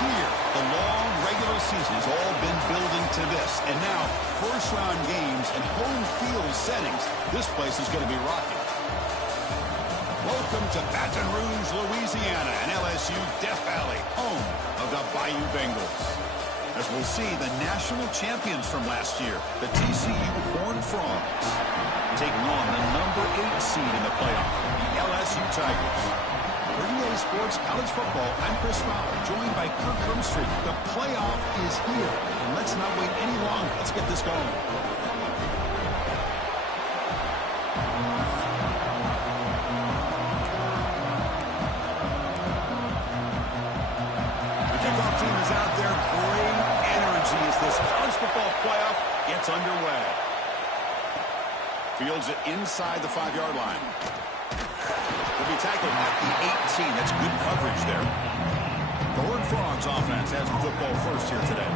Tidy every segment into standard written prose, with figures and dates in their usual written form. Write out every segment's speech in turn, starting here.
here. The long regular season has all been building to this. And now, first-round games and home field settings. This place is going to be rocking. Welcome to Baton Rouge, Louisiana, and LSU Death Valley, home of the Bayou Bengals. As we'll see, the national champions from last year, the TCU Horned Frogs, taking on the number 8 seed in the playoff, the LSU Tigers. For EA Sports College Football, I'm Chris Fowler, joined by Kirk Hermstreet. The playoff is here, and let's not wait any longer. Let's get this going. Team is out there. Great energy as this college football playoff gets underway. Fields it inside the 5-yard line. Will be tackled at the 18. That's good coverage there. The Horned Frogs offense has the football first here today.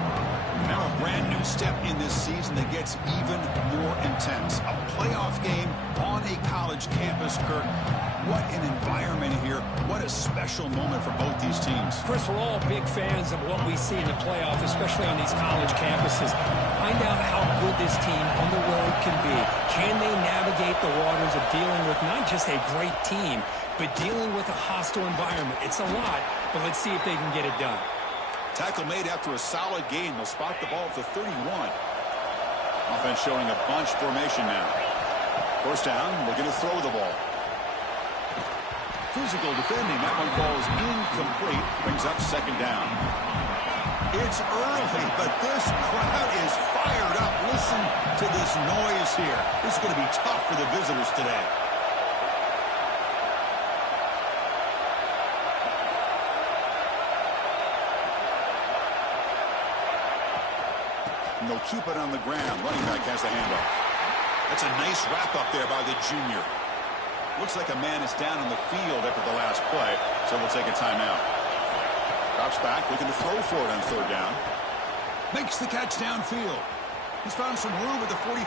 Now a brand new step in this season that gets even more intense. A playoff game on a college campus, Kirk. What an environment here. What a special moment for both these teams. Chris, we're all big fans of what we see in the playoff, especially on these college campuses. Find out how good this team on the road can be. Can they navigate the waters of dealing with not just a great team, but dealing with a hostile environment? It's a lot, but let's see if they can get it done. Tackle made after a solid gain. They'll spot the ball at the 31. Offense showing a bunch formation now. First down, looking to throw the ball. Physical defending. That one falls incomplete. Brings up second down. It's early, but this crowd is fired up. Listen to this noise here. This is going to be tough for the visitors today. And they'll keep it on the ground. Running back has the handoff. That's a nice wrap up there by the junior. Looks like a man is down on the field after the last play, so we'll take a timeout. Drops back, looking to throw for it on third down. Makes the catch downfield. He's found some room at the 45.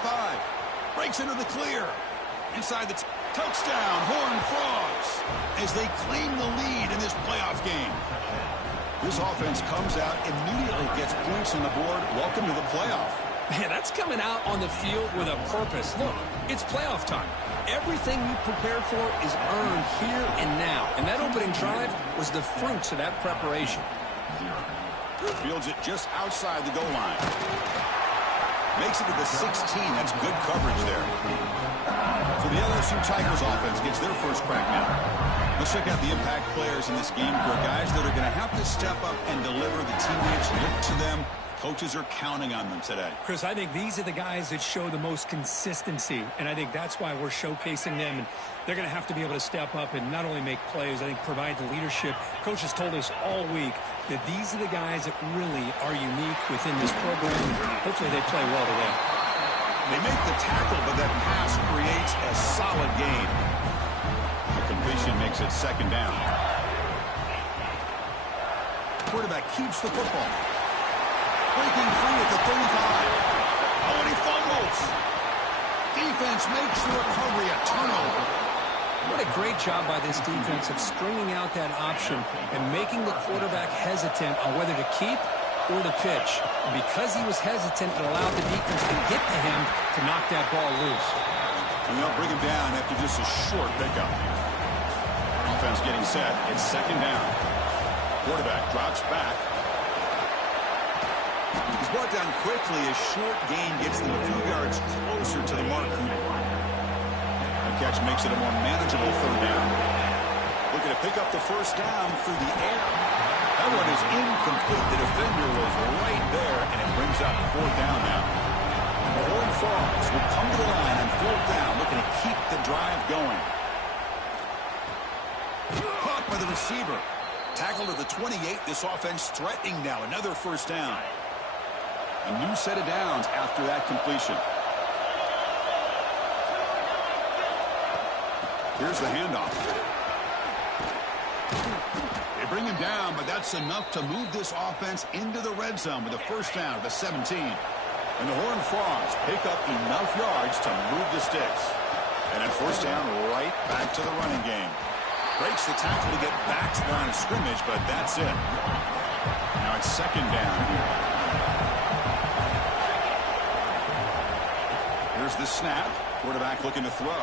Breaks into the clear. Inside the touchdown, Horned Frogs, as they claim the lead in this playoff game. This offense comes out, immediately gets points on the board. Welcome to the playoff. Man, that's coming out on the field with a purpose. Look, it's playoff time. Everything you prepare for is earned here and now. And that opening drive was the fruits of that preparation. Fields it just outside the goal line. Makes it to the 16. That's good coverage there. So the LSU Tigers offense gets their first crack now. Let's check out the impact players in this game for guys that are going to have to step up and deliver. The teammates look to them. Coaches are counting on them today. Chris, I think these are the guys that show the most consistency, and I think that's why we're showcasing them. And they're going to have to be able to step up and not only make plays, I think provide the leadership. Coaches told us all week that these are the guys that really are unique within this program. Hopefully they play well today. They make the tackle, but that pass creates a solid gain. The completion makes it second down. Quarterback keeps the football. Breaking free at the 35. Oh, and he fumbles. Defense makes the recovery a turnover. What a great job by this defense of stringing out that option and making the quarterback hesitant on whether to keep or to pitch. And because he was hesitant, it allowed the defense to get to him to knock that ball loose. And they'll bring him down after just a short pickup. Offense getting set. It's second down. Quarterback drops back. He's brought down quickly. A short gain gets them a few yards closer to the mark. The catch makes it a more manageable third down. Looking to pick up the first down through the air. That one is incomplete. The defender was right there, and it brings up fourth down now. The Horned Frogs will come to the line on fourth down, looking to keep the drive going. Caught by the receiver. Tackled at the 28. This offense threatening now. Another first down. A new set of downs after that completion. Here's the handoff. They bring him down, but that's enough to move this offense into the red zone with a first down at the 17. And the Horned Frogs pick up enough yards to move the sticks. And at first down, right back to the running game. Breaks the tackle to get back to the line of scrimmage, but that's it. Now it's second down here. Here's the snap. Quarterback looking to throw.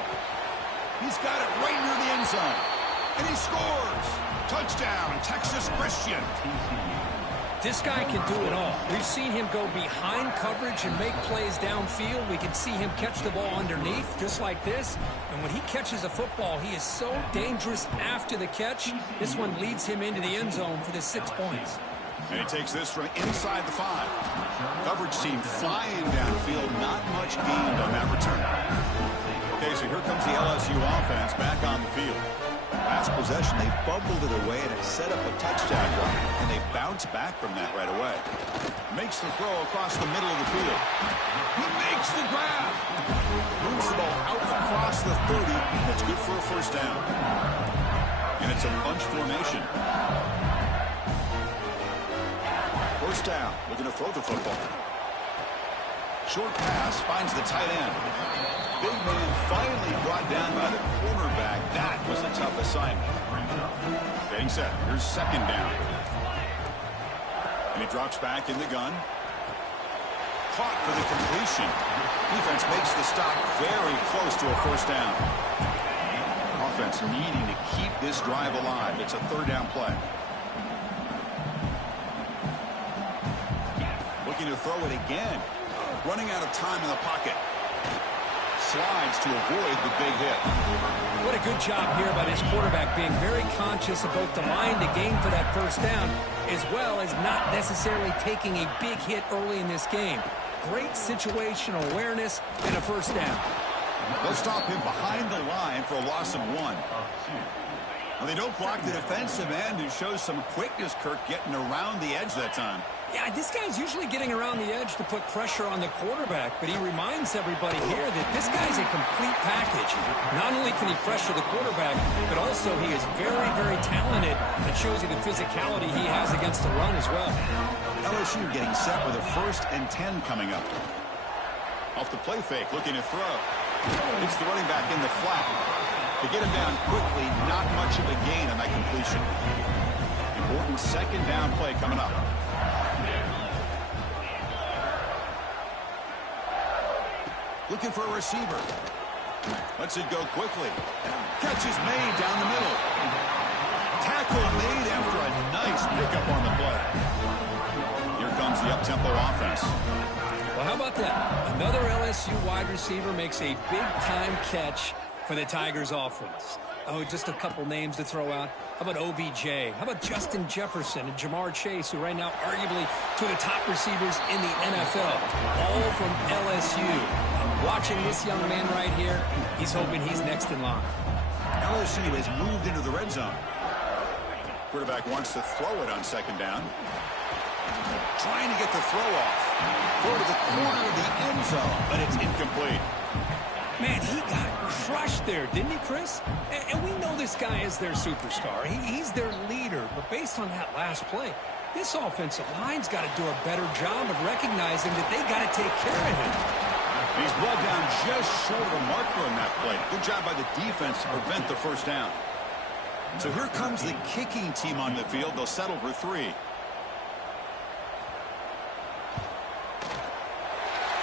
He's got it right near the end zone. And he scores. Touchdown, Texas Christian. This guy can do it all. We've seen him go behind coverage and make plays downfield. We can see him catch the ball underneath, just like this. And when he catches a football, he is so dangerous after the catch. This one leads him into the end zone for the 6 points. And he takes this from inside the 5. Coverage team flying downfield. Not much gained on that return. Okay, so here comes the LSU offense back on the field. Last possession, they fumbled it away and it set up a touchdown run. And they bounce back from that right away. Makes the throw across the middle of the field. He makes the grab. Moves the ball out across the 30. That's good for a first down. And it's a bunch formation. First down, looking to throw the football. Short pass finds the tight end. Big man finally brought down by the cornerback. That was a tough assignment. Getting set. Here's second down. And he drops back in the gun. Caught for the completion. Defense makes the stop very close to a first down. Offense needing to keep this drive alive. It's a third down play. Looking to throw it again. Running out of time in the pocket. Slides to avoid the big hit. What a good job here by this quarterback, being very conscious of both the line to gain for that first down, as well as not necessarily taking a big hit early in this game. Great situational awareness and a first down. They'll stop him behind the line for a loss of 1. Now they don't block the defensive end, who shows some quickness, Kirk, getting around the edge that time. Yeah, this guy's usually getting around the edge to put pressure on the quarterback, but he reminds everybody here that this guy's a complete package. Not only can he pressure the quarterback, but also he is very, very talented. That shows you the physicality he has against the run as well. LSU getting set with a 1st and 10 coming up. Off the play fake, looking to throw. It's the running back in the flat. To get him down quickly, not much of a gain on that completion. Important second down play coming up. Looking for a receiver. Lets it go quickly. Catch is made down the middle. Tackle made after a nice pickup on the play. Here comes the up-tempo offense. Well, how about that? Another LSU wide receiver makes a big-time catch for the Tigers offense. Oh, just a couple names to throw out. How about OBJ? How about Justin Jefferson and Jamar Chase, who right now arguably two of the top receivers in the NFL, all from LSU. And watching this young man right here, he's hoping he's next in line. LSU has moved into the red zone. Quarterback wants to throw it on second down. Trying to get the throw off. Throw to the corner of the end zone, but it's incomplete. Man, he got crushed there, didn't he, Chris? And we know this guy is their superstar. He's their leader. But based on that last play, this offensive line's got to do a better job of recognizing that they got to take care of him. He's brought down just short of a marker on that play. Good job by the defense to prevent the first down. So here comes the kicking team on the field. They'll settle for 3.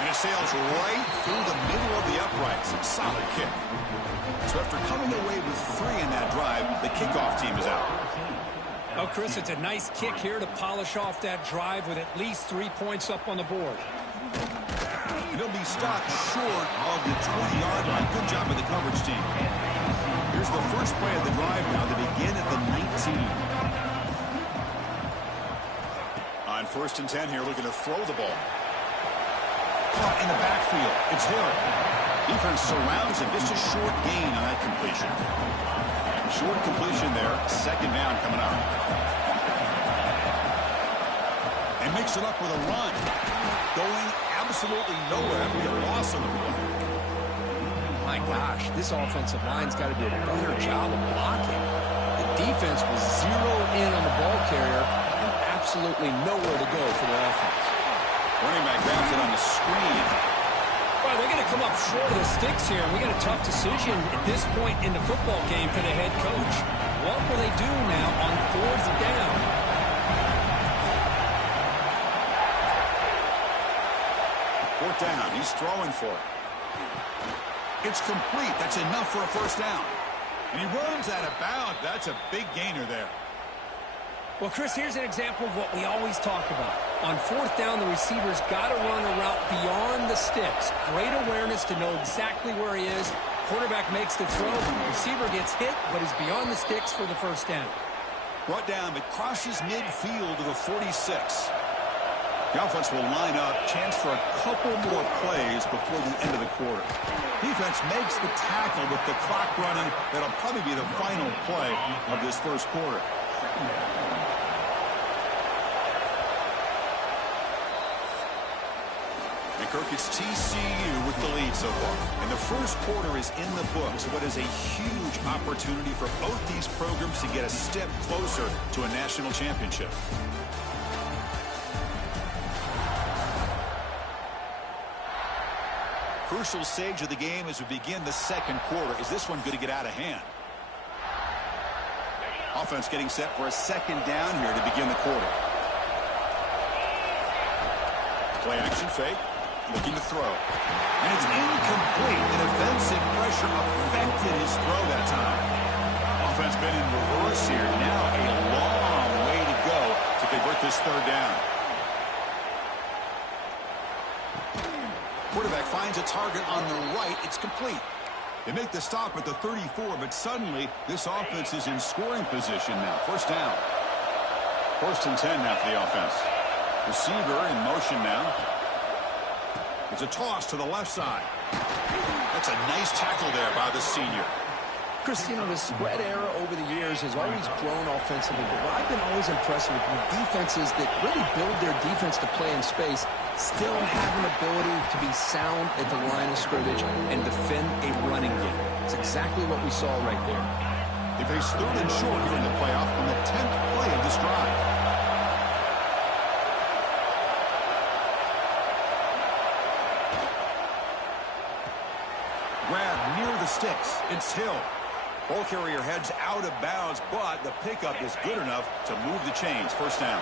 And it sails right through the middle of the uprights. Solid kick. So after coming away with 3 in that drive, the kickoff team is out. Oh, Chris, it's a nice kick here to polish off that drive with at least 3 points up on the board. It'll be stopped short of the 20-yard line. Good job by the coverage team. Here's the first play of the drive now. They begin at the 19. On 1st and 10 here, looking to throw the ball. Caught in the backfield. It's Hill. Defense surrounds him. Just a short gain on that completion. Short completion there. Second down coming up. And mix it up with a run. Going absolutely nowhere after a loss on the play. My gosh, this offensive line's got to do a better job of blocking. The defense will zero in on the ball carrier and absolutely nowhere to go for their offense. Running back grabs it on the screen. Well, they're going to come up short of the sticks here. We got a tough decision at this point in the football game for the head coach. What will they do now on 4th down? down. He's throwing for it. It's complete. That's enough for a first down. And he runs out of bounds. That's a big gainer there. Well, Chris, here's an example of what we always talk about. On fourth down, the receiver's got to run a route beyond the sticks. Great awareness to know exactly where he is. Quarterback makes the throw. Receiver gets hit, but is beyond the sticks for the first down. Brought down, but crosses midfield to the 46. The offense will line up. Chance for a couple more plays before the end of the quarter. Defense makes the tackle with the clock running. That'll probably be the final play of this first quarter. Kirk, it's TCU with the lead so far. And the first quarter is in the books. What is a huge opportunity for both these programs to get a step closer to a national championship. Crucial stage of the game as we begin the second quarter. Is this one going to get out of hand? Offense getting set for a second down here to begin the quarter. Play action fake. Looking to throw. And it's incomplete. The defensive pressure affected his throw that time. Offense been in reverse here. Now a long way to go to convert this third down. Quarterback finds a target on the right. It's complete. They make the stop at the 34, but suddenly this offense is in scoring position now. First down. First and 10 now for the offense. Receiver in motion now. It's a toss to the left side. That's a nice tackle there by the senior. Chris, you know, the spread era over the years has always grown offensively, but what I've been always impressed with defenses that really build their defense to play in space still have an ability to be sound at the line of scrimmage and defend a running game. It's exactly what we saw right there. They face third and short here in the playoff on the 10th play of this drive. Grab near the sticks. It's Hill. Ball carrier heads out of bounds, but the pickup is good enough to move the chains. First down.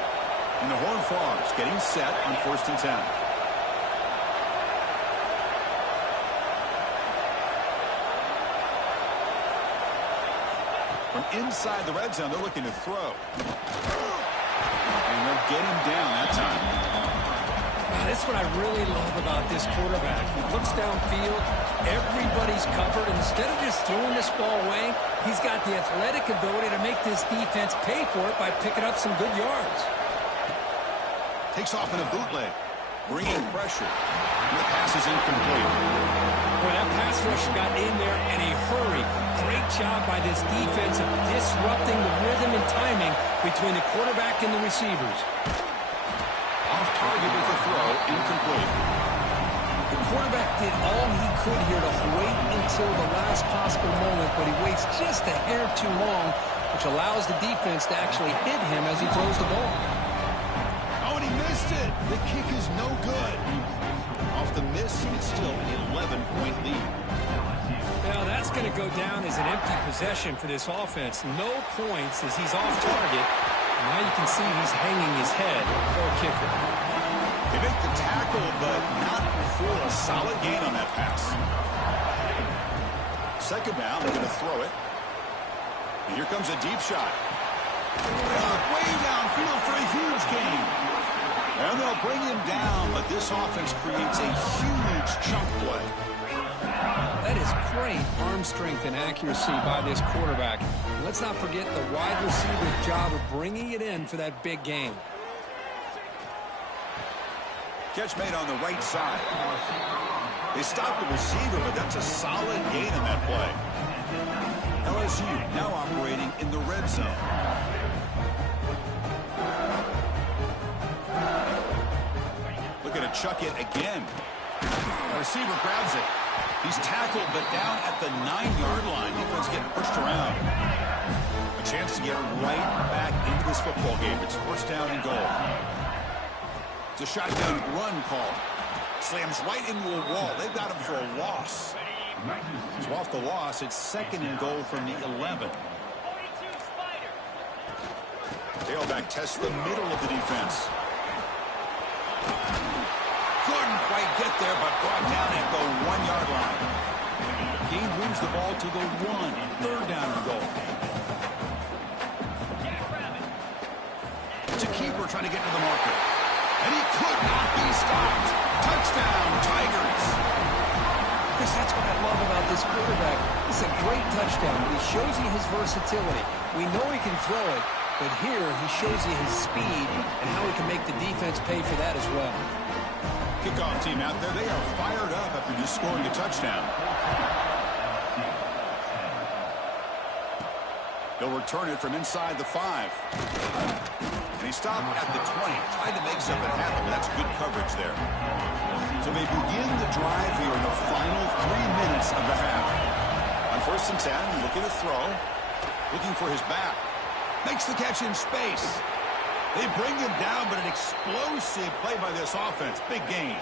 And the Horned Frogs getting set on first and 10. From inside the red zone, they're looking to throw. And they'll get him down that time. That's what I really love about this quarterback. He looks downfield, everybody's covered, and instead of just throwing this ball away, he's got the athletic ability to make this defense pay for it by picking up some good yards. Takes off in a bootleg, bringing pressure. And the pass is incomplete. Well, that pass rush got in there in a hurry. Great job by this defense of disrupting the rhythm and timing between the quarterback and the receivers. Off target with a throw, incomplete. The quarterback did all he could here to wait until the last possible moment, but he waits just a hair too long, which allows the defense to actually hit him as he throws the ball. Oh, and he missed it. The kick is no good. Off the miss, it's still an 11-point lead. Now, that's going to go down as an empty possession for this offense. No points as he's off target. Now you can see he's hanging his head for a kicker. They make the tackle, but not for a solid gain on that pass. Second down, they're going to throw it. And here comes a deep shot. Way downfield for a huge gain. And they'll bring him down, but this offense creates a huge chunk play. That is great arm strength and accuracy by this quarterback. Let's not forget the wide receiver's job of bringing it in for that big game. Catch made on the right side. They stopped the receiver, but that's a solid gain on that play. LSU now operating in the red zone. Looking to chuck it again. The receiver grabs it. He's tackled, but down at the 9-yard line. Defense getting pushed around. A chance to get right back into this football game. It's first down and goal. It's a shotgun run call. Slams right into a wall. They've got him for a loss. So off the loss, it's second and goal from the 11. Tailback tests the middle of the defense. Couldn't quite get there, but brought down at the 1-yard line. Gain moves the ball to the 1. 3rd down and goal. It's a keeper trying to get to the marker. And he could not be stopped. Touchdown, Tigers. Chris, that's what I love about this quarterback. It's a great touchdown, but he shows you his versatility. We know he can throw it, but here he shows you his speed and how he can make the defense pay for that as well. Kickoff team out there, they are fired up after just scoring a touchdown. They'll return it from inside the 5. And he stopped at the 20, tried to make something happen, but that's good coverage there. So they begin the drive here in the final 3 minutes of the half. On 1st and 10, looking to throw, looking for his back. Makes the catch in space. They bring him down, but an explosive play by this offense. Big gain.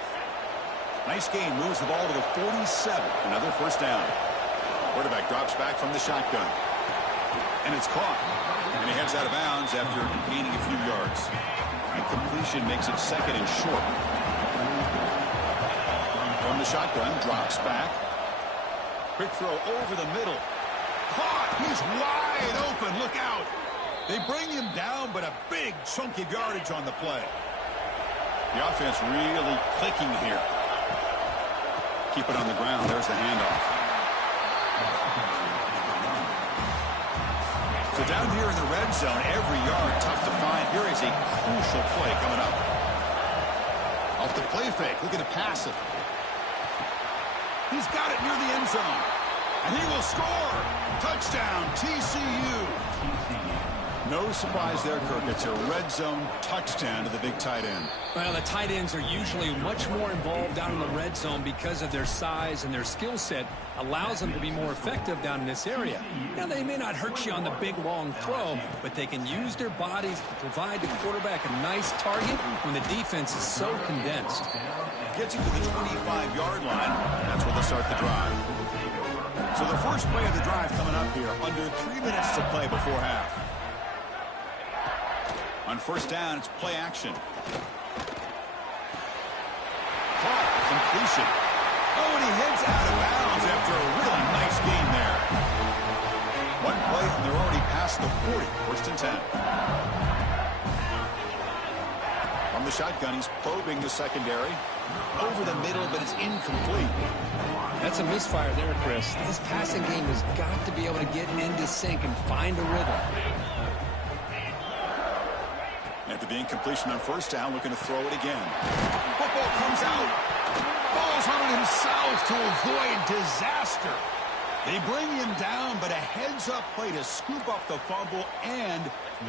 Nice gain, moves the ball to the 47. Another 1st down. Quarterback drops back from the shotgun. And it's caught. And he heads out of bounds after gaining a few yards. Incompletion makes it 2nd and short. From the shotgun, drops back. Quick throw over the middle. Caught! He's wide open. Look out! They bring him down, but a big chunk of yardage on the play. The offense really clicking here. Keep it on the ground. There's the handoff. So down here in the red zone, every yard tough to find. Here is a crucial play coming up. Off the play fake, looking to pass it. He's got it near the end zone. And he will score. Touchdown, TCU. No surprise there, Kirk. It's a red zone touchdown to the big tight end. Well, the tight ends are usually much more involved down in the red zone because of their size, and their skill set allows them to be more effective down in this area. Now, they may not hurt you on the big, long throw, but they can use their bodies to provide the quarterback a nice target when the defense is so condensed. Gets you to the 25-yard line. That's where they'll start the drive. So the first play of the drive coming up here. Under 3 minutes to play before half. On 1st down, it's play action. Caught, completion. Oh, and he heads out of bounds after a really nice gain there. One play, and they're already past the 40. 1st and 10. From the shotgun, he's probing the secondary. Over the middle, but it's incomplete. That's a misfire there, Chris. This passing game has got to be able to get into sync and find a rhythm. After the incompletion on 1st down, looking to throw it again. Football comes out. Falls on himself to avoid disaster. They bring him down, but a heads-up play to scoop up the fumble and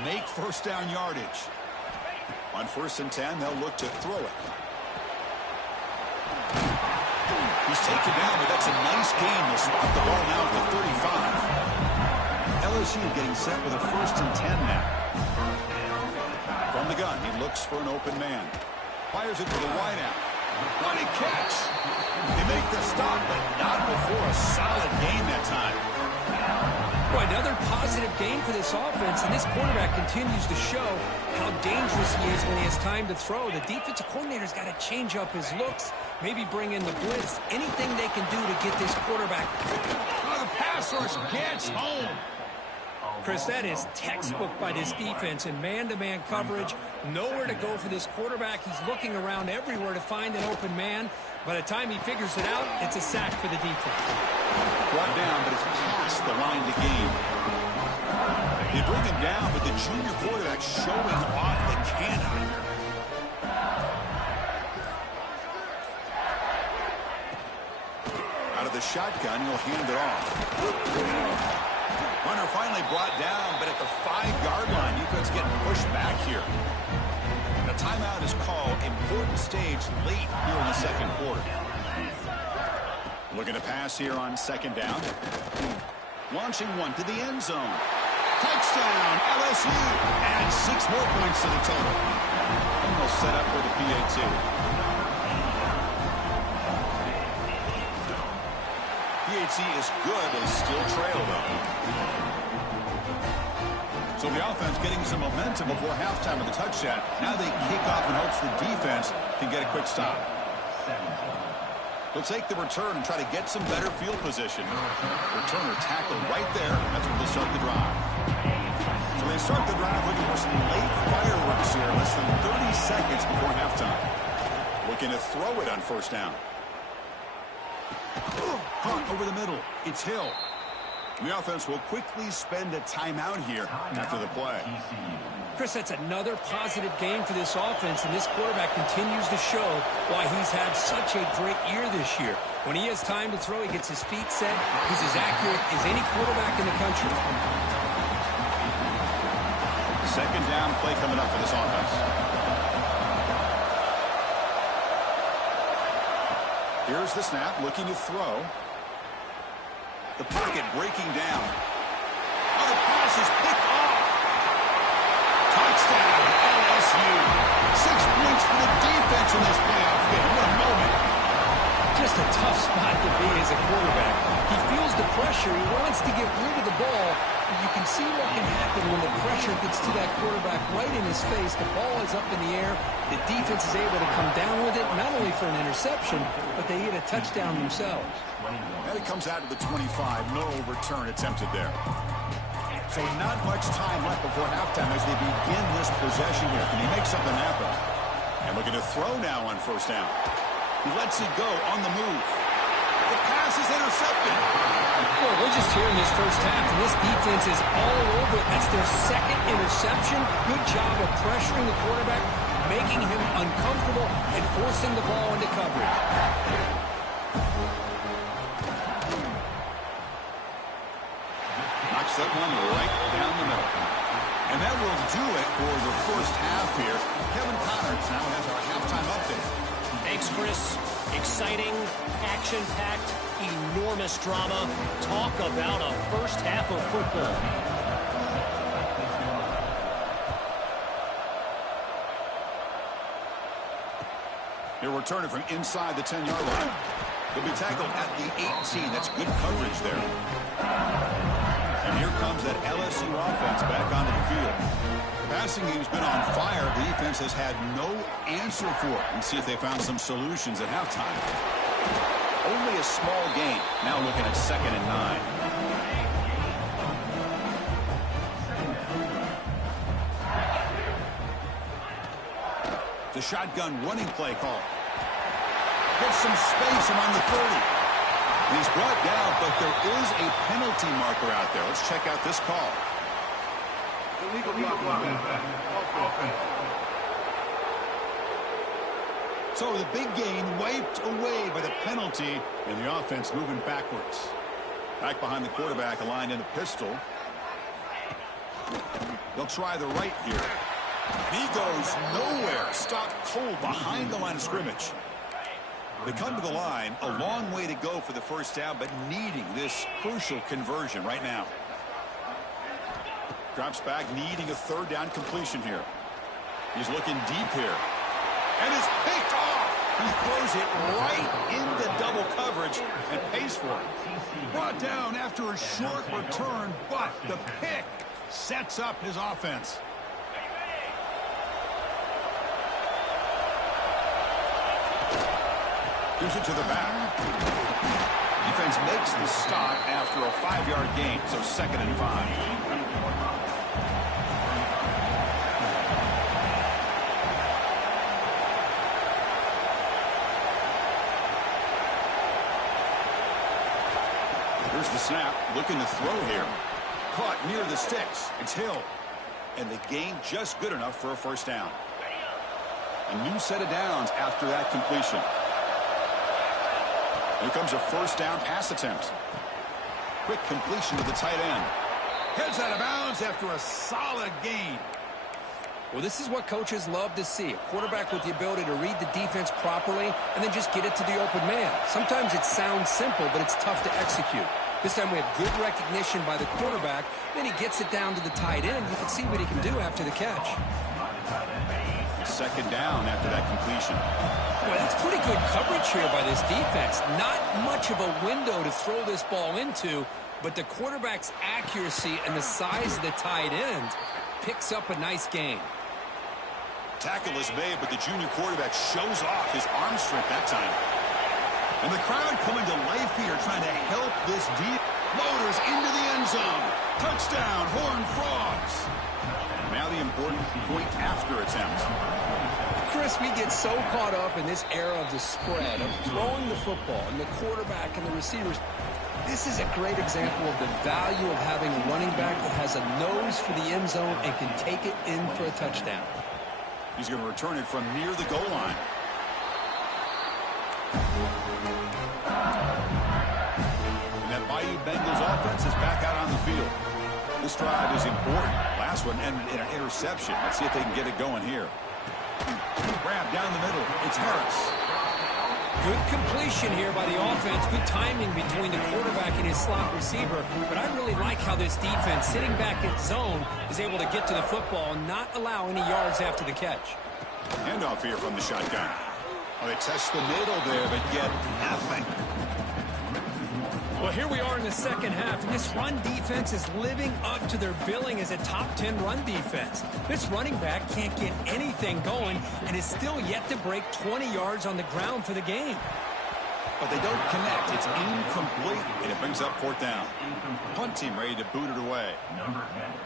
make 1st down yardage. On 1st and 10, they'll look to throw it. He's taken down, but that's a nice gain. They'll spot the ball now at the 35. LSU getting set with a 1st and 10 now. From the gun, he looks for an open man. Fires it to the wideout. What a catch! They make the stop, but not before a solid gain that time. Boy, another positive game for this offense, and this quarterback continues to show how dangerous he is when he has time to throw. The defensive coordinator's got to change up his looks, maybe bring in the blitz, anything they can do to get this quarterback. Oh, the pass rush gets home. Chris, that is textbook by this defense in man-to-man coverage. Nowhere to go for this quarterback. He's looking around everywhere to find an open man. By the time he figures it out, it's a sack for the defense. Brought down, but it's past the line to gain. They bring him down, but the junior quarterback showing off the cannon. Out of the shotgun, he'll hand it off. Runner finally brought down, but at the 5-yard line, defense getting pushed back here. The timeout is called. Important stage late here in the 2nd quarter. Looking to pass here on 2nd down. Launching one to the end zone. Touchdown, LSU. And 6 more points to the total. Almost set up for the PAT. PAT is good, but still trail, though. So the offense getting some momentum before halftime of the touchdown. Now they kick off in hopes the defense can get a quick stop. He'll take the return and try to get some better field position. Returner tackled right there. That's where they'll start the drive. So they start the drive looking for some late fireworks here. Less than 30 seconds before halftime. Looking to throw it on first down. Caught over the middle. It's Hill. The offense will quickly spend a timeout here after the play. Chris, that's another positive game for this offense, and this quarterback continues to show why he's had such a great year this year. When he has time to throw, he gets his feet set. He's as accurate as any quarterback in the country. Second down play coming up for this offense. Here's the snap, looking to throw. The pocket breaking down. Oh, the pass is picked off. Touchdown, LSU. 6 points for the defense in this playoff game. What a moment. Just a tough spot to be as a quarterback. He feels the pressure. He wants to get rid of the ball. You can see what can happen when the pressure gets to that quarterback right in his face. The ball is up in the air. The defense is able to come down with it, not only for an interception, but they get a touchdown themselves. And it comes out to the 25. No return attempted there. So not much time left before halftime as they begin this possession here. Can he make something happen? And looking to throw now on first down. He lets it go on the move. The pass is intercepted. Well, we're just here in this first half, and this defense is all over it. That's their second interception. Good job of pressuring the quarterback, making him uncomfortable, and forcing the ball into coverage. Knocks that one right down the middle. And that will do it for the first half here. Kevin Connors now has our halftime update. Thanks, Chris. Exciting, action-packed, enormous drama. Talk about a first half of football. He'll return it from inside the 10-yard line. He'll be tackled at the 18. That's good coverage there. And here comes that LSU offense back onto the field. The passing game's been on fire. The defense has had no answer for it. And see if they found some solutions at halftime. Only a small gain. Now looking at 2nd and 9. The shotgun running play call. Gets some space among the 30. He's brought down, but there is a penalty marker out there. Let's check out this call. So the big gain wiped away by the penalty, and the offense moving backwards. Back behind the quarterback, aligned in the pistol. They'll try the right here. And he goes nowhere. Stopped cold behind the line of scrimmage. They come to the line, a long way to go for the first down, but needing this crucial conversion right now. Drops back, needing a third down completion here. He's looking deep here. And it's picked off. He throws it right into double coverage and pays for it. Brought down after a short return, but the pick sets up his offense. Gives it to the back. Defense makes the stop after a 5-yard gain, so 2nd and 5. Here's the snap, looking to throw here. Caught near the sticks. It's Hill. And the gain just good enough for a first down. A new set of downs after that completion. Here comes a first down pass attempt. Quick completion to the tight end. Heads out of bounds after a solid gain. Well, this is what coaches love to see. A quarterback with the ability to read the defense properly and then just get it to the open man. Sometimes it sounds simple, but it's tough to execute. This time we have good recognition by the quarterback. Then he gets it down to the tight end. You can see what he can do after the catch. 2nd down after that completion. Boy, that's pretty good coverage here by this defense. Not much of a window to throw this ball into, but the quarterback's accuracy and the size of the tight end picks up a nice gain. Tackle is made, but the junior quarterback shows off his arm strength that time. And the crowd coming to life here, trying to help this deep. Loaders into the end zone. Touchdown, Horned Frogs. Now the important point after attempt. Chris, we get so caught up in this era of the spread, of throwing the football, and the quarterback and the receivers. This is a great example of the value of having a running back that has a nose for the end zone and can take it in for a touchdown. He's going to return it from near the goal line. And that Bayou Bengals offense is back out on the field. This drive is important. Last one ended in an interception. Let's see if they can get it going here. Grab down the middle. It's Harris. Good completion here by the offense. Good timing between the quarterback and his slot receiver. But I really like how this defense, sitting back in zone, is able to get to the football and not allow any yards after the catch. Handoff here from the shotgun. Well, they test the middle there, but get nothing. Well, here we are in the second half, and this run defense is living up to their billing as a top 10 run defense. This running back can't get anything going and is still yet to break 20 yards on the ground for the game. But they don't connect. It's incomplete, and it brings up fourth down. Punt team ready to boot it away.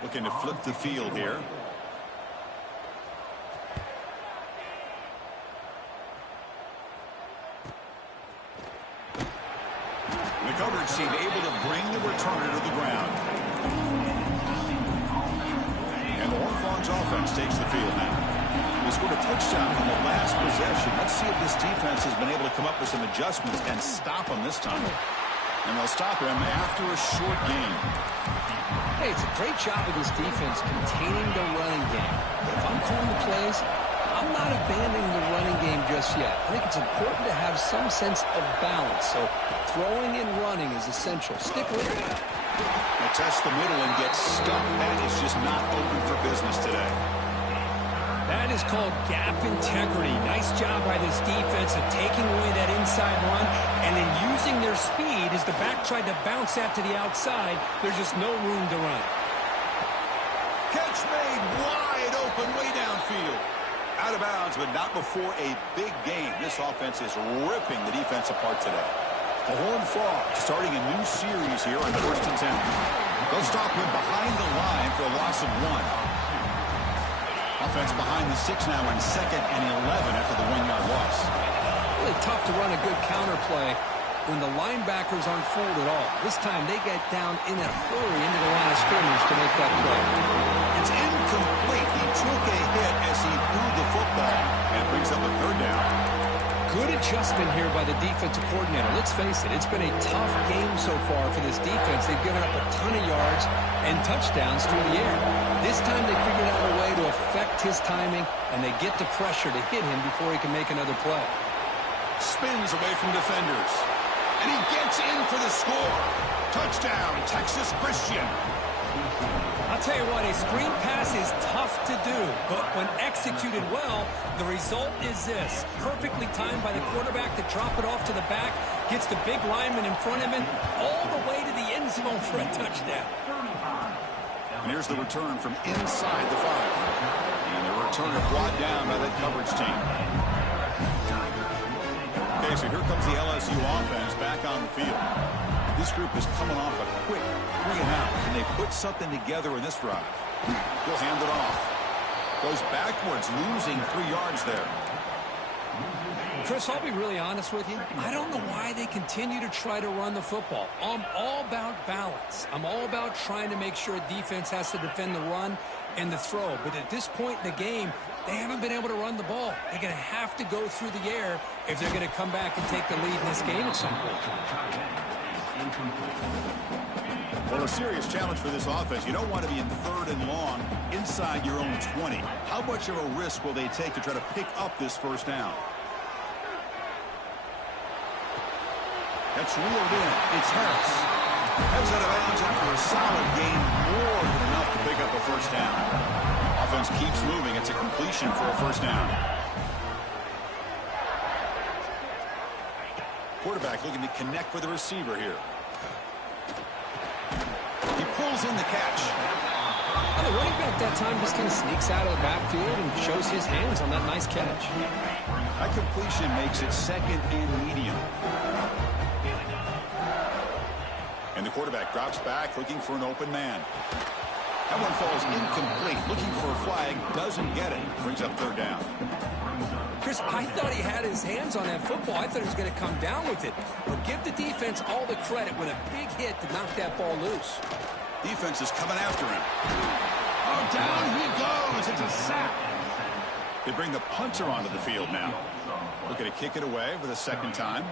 Looking to flip the field here. The coverage team able to bring the returner to the ground. And the Horned Frogs offense takes the field now. They scored a touchdown on the last possession. Let's see if this defense has been able to come up with some adjustments and stop them this time. And they'll stop him after a short game. Hey, it's a great job of this defense containing the running game. But if I'm calling the plays, I'm not abandoning the running game just yet. I think it's important to have some sense of balance. So throwing and running is essential. Stick with it. They test the middle and get stuck. That is just not open for business today. That is called gap integrity. Nice job by this defense of taking away that inside run and then using their speed as the back tried to bounce that to the outside. There's just no room to run. Catch made wide open way downfield. Out of bounds, but not before a big game. This offense is ripping the defense apart today. The Horned Frogs starting a new series here on the first attempt. They'll stop him behind the line for a loss of 1. Offense behind the 6 now in 2nd and 11 after the 1-yard loss. Really tough to run a good counter play when the linebackers aren't fooled at all. This time they get down in a hurry into the line of scrimmage to make that play. It's incomplete. He took a hit as he threw the football and brings up a third down. Good adjustment here by the defensive coordinator. Let's face it, it's been a tough game so far for this defense. They've given up a ton of yards and touchdowns through the air. This time they figured out a way to affect his timing, and they get the pressure to hit him before he can make another play. Spins away from defenders. And he gets in for the score. Touchdown, Texas Christian. I'll tell you what, a screen pass is tough to do, but when executed well, the result is this. Perfectly timed by the quarterback to drop it off to the back, gets the big lineman in front of him, all the way to the end zone for a touchdown. And here's the return from inside the 5. And the returner brought down by that coverage team. Okay, so here comes the LSU offense back on the field. This group is coming off a quick 3-and-out, and they put something together in this drive. He'll hand it off. Goes backwards, losing 3 yards there. Chris, I'll be really honest with you. I don't know why they continue to try to run the football. I'm all about balance. I'm all about trying to make sure a defense has to defend the run and the throw. But at this point in the game, they haven't been able to run the ball. They're going to have to go through the air if they're going to come back and take the lead in this game at some point. Well, a serious challenge for this offense. You don't want to be in 3rd and long inside your own 20. How much of a risk will they take to try to pick up this first down? That's reeled in. It's Harris. Heads out of bounds after a solid gain, more than enough to pick up a first down. Offense keeps moving. It's a completion for a first down. Quarterback looking to connect with the receiver here. He pulls in the catch. A The running back that time just kind of sneaks out of the backfield and shows his hands on that nice catch. That completion makes it 2nd and medium. And the quarterback drops back looking for an open man. That one falls incomplete. Looking for a flag. Doesn't get it. Brings up 3rd down. Chris, I thought he had his hands on that football. I thought he was going to come down with it. But give the defense all the credit with a big hit to knock that ball loose. Defense is coming after him. Oh, down he goes. It's a sack. They bring the punter onto the field now. Looking to kick it away for the 2nd time.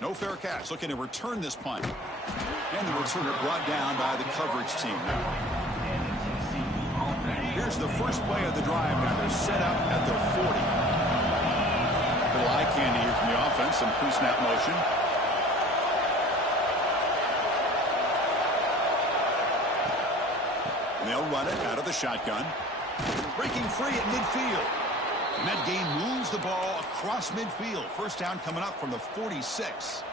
No fair catch. Looking to return this punt. And the returner brought down by the coverage team now. Here's the first play of the drive now. They're set up at their 40. Little eye candy here from the offense. Some pre-snap motion. And they'll run it out of the shotgun. Breaking free at midfield. And that game moves the ball across midfield. First down coming up from the 46.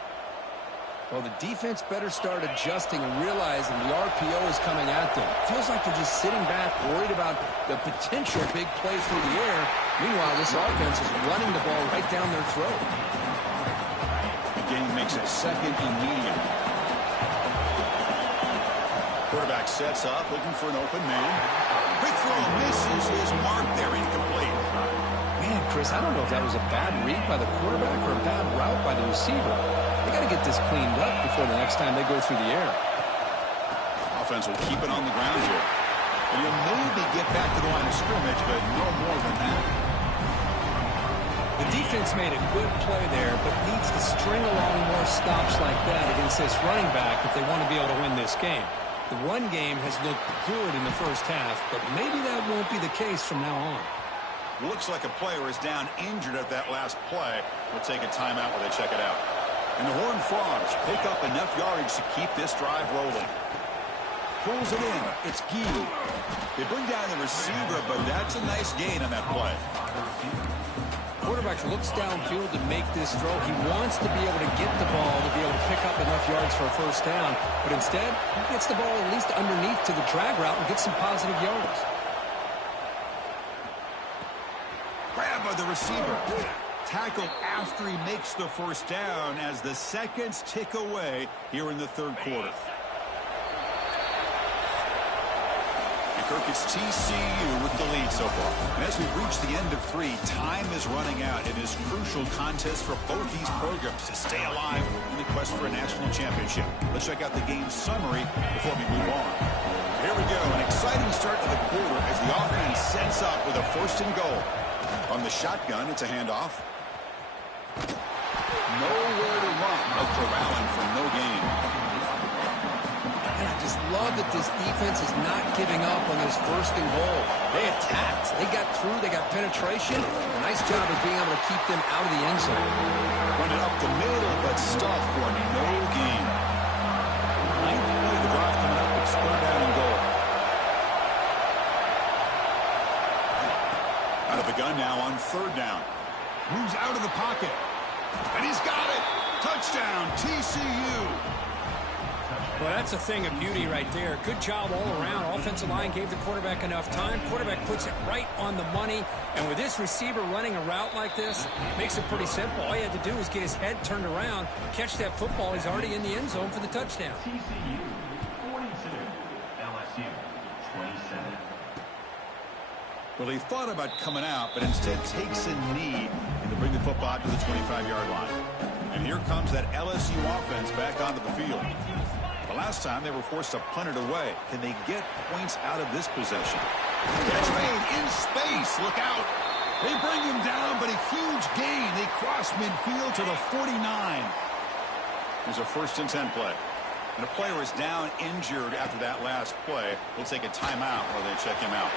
Well, the defense better start adjusting and realizing the RPO is coming at them. Feels like they're just sitting back, worried about the potential big play through the air. Meanwhile, this offense is running the ball right down their throat. The game makes it 2nd and medium. Quarterback sets up, looking for an open man. Quick throw misses his mark there, incomplete. Man, Chris, I don't know if that was a bad read by the quarterback or a bad route by the receiver. They got to get this cleaned up before the next time they go through the air. Offense will keep it on the ground here. And you'll maybe get back to the line of scrimmage, but no more than that. The defense made a good play there, but needs to string along more stops like that against this running back if they want to be able to win this game. The run game has looked good in the first half, but maybe that won't be the case from now on. Looks like a player is down injured at that last play. We'll take a timeout while they check it out. And the Horned Frogs pick up enough yardage to keep this drive rolling. Pulls it in. It's Gee. They bring down the receiver, but that's a nice gain on that play. Quarterback looks downfield to make this throw. He wants to be able to get the ball to be able to pick up enough yards for a first down. But instead, he gets the ball at least underneath to the drag route and gets some positive yards. Grab by the receiver. Tackled after he makes the first down as the seconds tick away here in the 3rd quarter. And Kirk, it's TCU with the lead so far. And as we reach the end of 3, time is running out. It is crucial contest for both these programs to stay alive in the quest for a national championship. Let's check out the game summary before we move on. Here we go. An exciting start to the quarter as the offense sets up with a 1st and goal. On the shotgun, it's a handoff. Nowhere to run, but corralling for no gain. And I just love that this defense is not giving up on this 1st and goal. They attacked. They got through. They got penetration. A nice job of being able to keep them out of the end zone. Run it up the middle, but stuffed for no gain. 9th play of the drive coming up. It's 3rd down and goal. Out of the gun now on 3rd down. Moves out of the pocket. And he's got it. Touchdown, TCU. Well, that's a thing of beauty right there. Good job all around. Offensive line gave the quarterback enough time. Quarterback puts it right on the money. And with this receiver running a route like this, makes it pretty simple. All you had to do is get his head turned around, catch that football. He's already in the end zone for the touchdown. TCU 42, LSU 27. Well, he thought about coming out, but instead takes a knee to bring the football out to the 25-yard line. And here comes that LSU offense back onto the field. The last time they were forced to punt it away. Can they get points out of this possession? Catch made in space. Look out. They bring him down, but a huge gain. They cross midfield to the 49. There's a 1st and 10 play. And a player is down injured after that last play. We'll take a timeout while they check him out.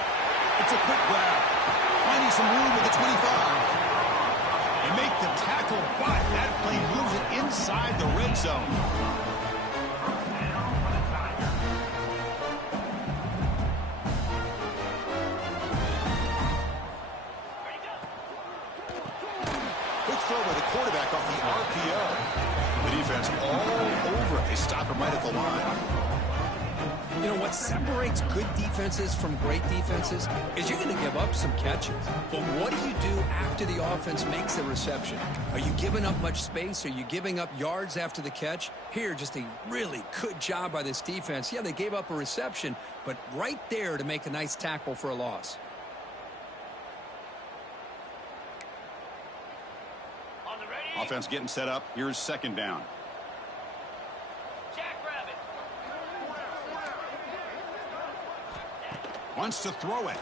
It's a quick grab. Finding some room at the 25. They make the tackle, but that play moves it inside the red zone. Quick throw by the quarterback off the RPO. The defense all over it. They stop him right at the line. You know, what separates good defenses from great defenses is you're going to give up some catches. But what do you do after the offense makes the reception? Are you giving up much space? Are you giving up yards after the catch? Here, just a really good job by this defense. Yeah, they gave up a reception, but right there to make a nice tackle for a loss. Offense getting set up. Here's second down. Wants to throw it.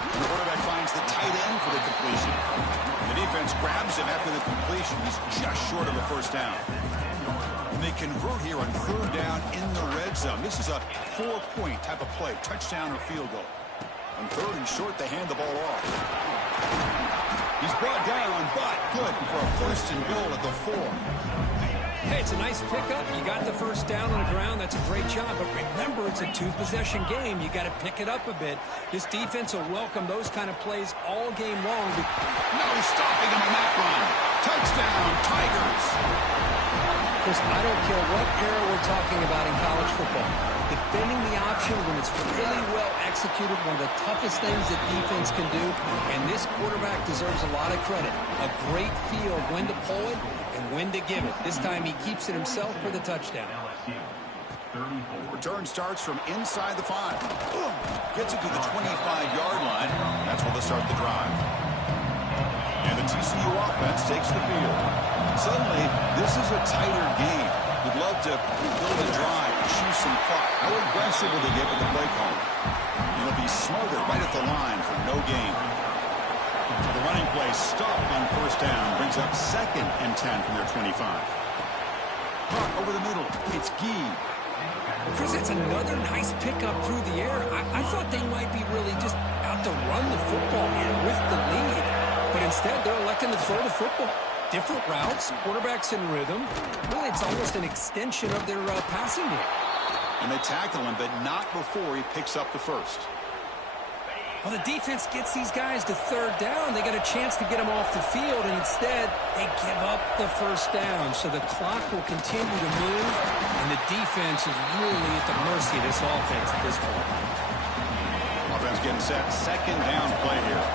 The quarterback finds the tight end for the completion. The defense grabs him after the completion. He's just short of a first down. And they convert here on third down in the red zone. This is a 4-point type of play, touchdown or field goal. On third and short, they hand the ball off. He's brought down, but good for a first and goal at the 4. Hey, it's a nice pickup. You got the first down on the ground. That's a great job. But remember, it's a two-possession game. You got to pick it up a bit. This defense will welcome those kind of plays all game long. No stopping him on that run. Touchdown, Tigers. Chris, I don't care what era we're talking about in college football. Defending the option when it's really well executed, one of the toughest things that defense can do. And this quarterback deserves a lot of credit. A great feel of when to pull it and when to give it. This time he keeps it himself for the touchdown. Return starts from inside the 5. Gets it to the 25-yard line. That's where they start the drive. And the TCU offense takes the field. Suddenly, this is a tighter game. We'd love to build a drive, choose some clock. How aggressive will they get with the play call? It'll be smothered right at the line for no gain. The running play stopped on first down. Brings up second and 10 from their 25. Puck over the middle. It's Gee. Chris, it's another nice pickup through the air. I thought they might be really just out to run the football here with the lead. But instead, they're electing to throw the football. Different routes, quarterbacks in rhythm. Really, it's almost an extension of their passing game. And they tackle him, but not before he picks up the first. Well, the defense gets these guys to third down. They got a chance to get them off the field, and instead, they give up the first down. So the clock will continue to move, and the defense is really at the mercy of this offense at this point. Offense getting set. Second down play here.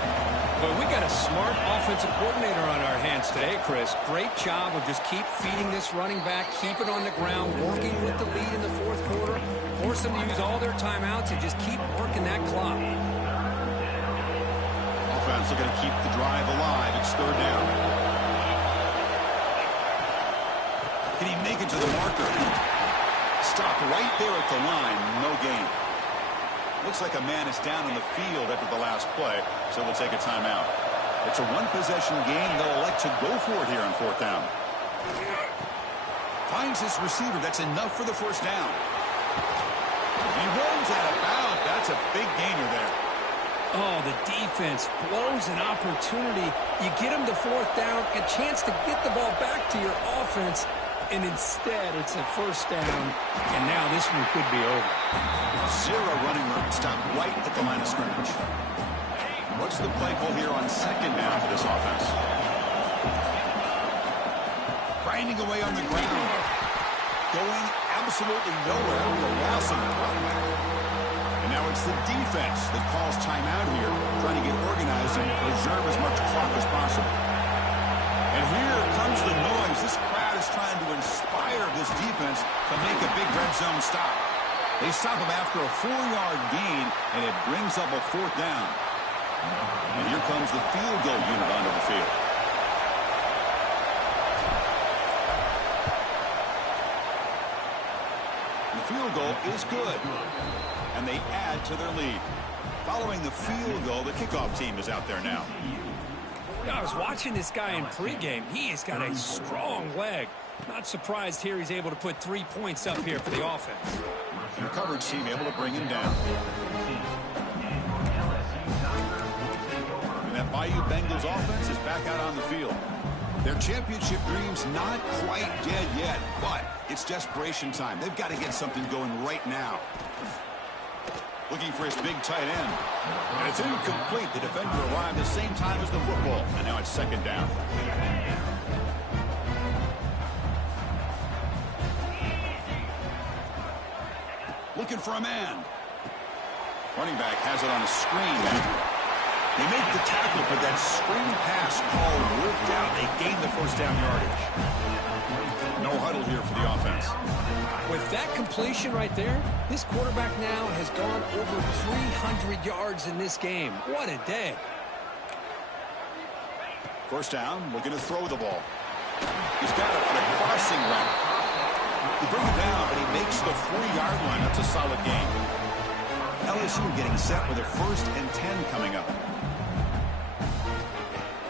But we got a smart offensive coordinator on our hands today, Chris. Great job of just keep feeding this running back, keep it on the ground, working with the lead in the fourth quarter, force them to use all their timeouts and just keep working that clock. Offense looking to keep the drive alive. It's third down. Can he make it to the marker? Stopped right there at the line. No gain. Looks like a man is down on the field after the last play, so we'll take a timeout. It's a one-possession game. They'll elect to go for it here on fourth down. Finds his receiver. That's enough for the first down. He runs out of bounds. That's a big gainer there. Oh, the defense blows an opportunity. You get them to fourth down, a chance to get the ball back to your offense, and instead it's a first down, and now this one could be over. Zero running room. Stopped right at the line of scrimmage. What's the play call here on second down for this offense? Grinding away on the ground. Going absolutely nowhere with a loss on the clock. And now it's the defense that calls timeout here, trying to get organized and preserve as much clock as possible. And here comes the noise. This crowd is trying to inspire this defense to make a big red zone stop. They stop him after a 4-yard gain, and it brings up a fourth down. And here comes the field goal unit onto the field. The field goal is good, and they add to their lead. Following the field goal, the kickoff team is out there now. I was watching this guy in pregame. He has got a strong leg. Not surprised here he's able to put 3 points up here for the offense. The coverage team able to bring him down. And that Bayou Bengals offense is back out on the field. Their championship dreams not quite dead yet, but it's desperation time. They've got to get something going right now. Looking for his big tight end. And it's incomplete. The defender arrived at the same time as the football. And now it's second down. looking for a man. Running back has it on a screen. They make the tackle, but that screen pass all worked out. They gained the first down yardage. No huddle here for the offense. With that completion right there, this quarterback now has gone over 300 yards in this game. What a day. First down, looking to throw the ball. He's got it on a crossing route. He brings it down, but he makes the 40-yard line. That's a solid gain. LSU getting set with a 1st and 10 coming up.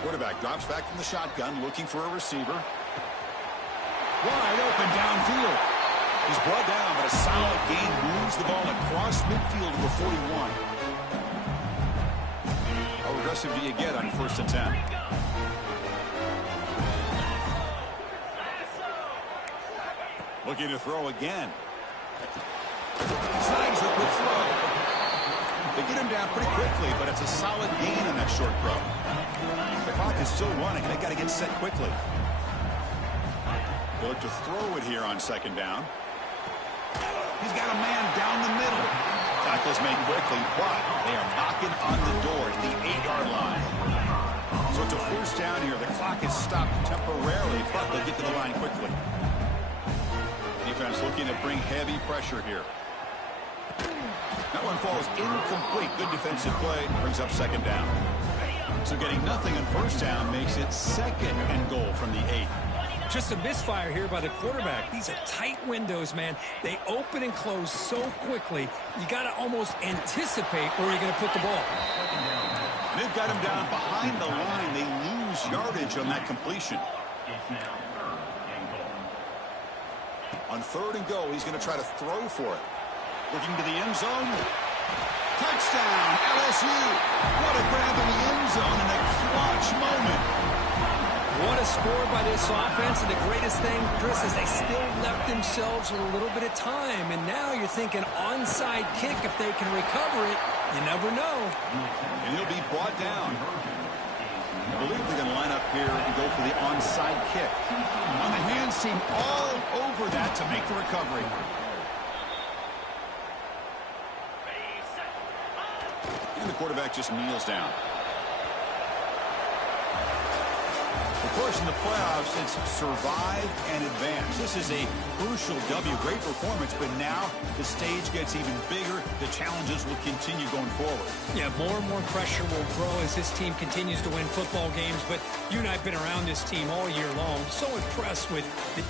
Quarterback drops back from the shotgun, looking for a receiver. Wide open downfield. He's brought down, but a solid gain moves the ball across midfield to the 41. How aggressive do you get on 1st and 10? Looking to throw again. Snags the quick throw. They get him down pretty quickly, but it's a solid gain on that short throw. The clock is still running. They got to get set quickly. They look to throw it here on 2nd down. He's got a man down the middle. Tackle's made quickly, but they are knocking on the door at the 8-yard line. So it's a 1st down here. The clock is stopped temporarily, but they'll get to the line quickly. Defense looking to bring heavy pressure here. That one falls incomplete. Good defensive play. Brings up 2nd down. So getting nothing on 1st down makes it 2nd and goal from the 8. Just a misfire here by the quarterback. These are tight windows, man. They open and close so quickly, you got to almost anticipate where you're going to put the ball. And they've got him down behind the line. They lose yardage on that completion. It's now 3rd and goal. On 3rd and go, he's going to try to throw for it. Looking to the end zone. Touchdown, LSU. What a grab in the end zone in a clutch moment. What a score by this offense, and the greatest thing, Chris, is they still left themselves with a little bit of time, and now you're thinking onside kick if they can recover it. You never know. And he'll be brought down. I believe they're going to line up here and go for the onside kick. On the hands team all over that to make the recovery. And the quarterback just kneels down. Of course, in the playoffs, it's survive and advance. This is a crucial W. Great performance, but now the stage gets even bigger. The challenges will continue going forward. Yeah, more and more pressure will grow as this team continues to win football games. But you and I have been around this team all year long. So impressed with the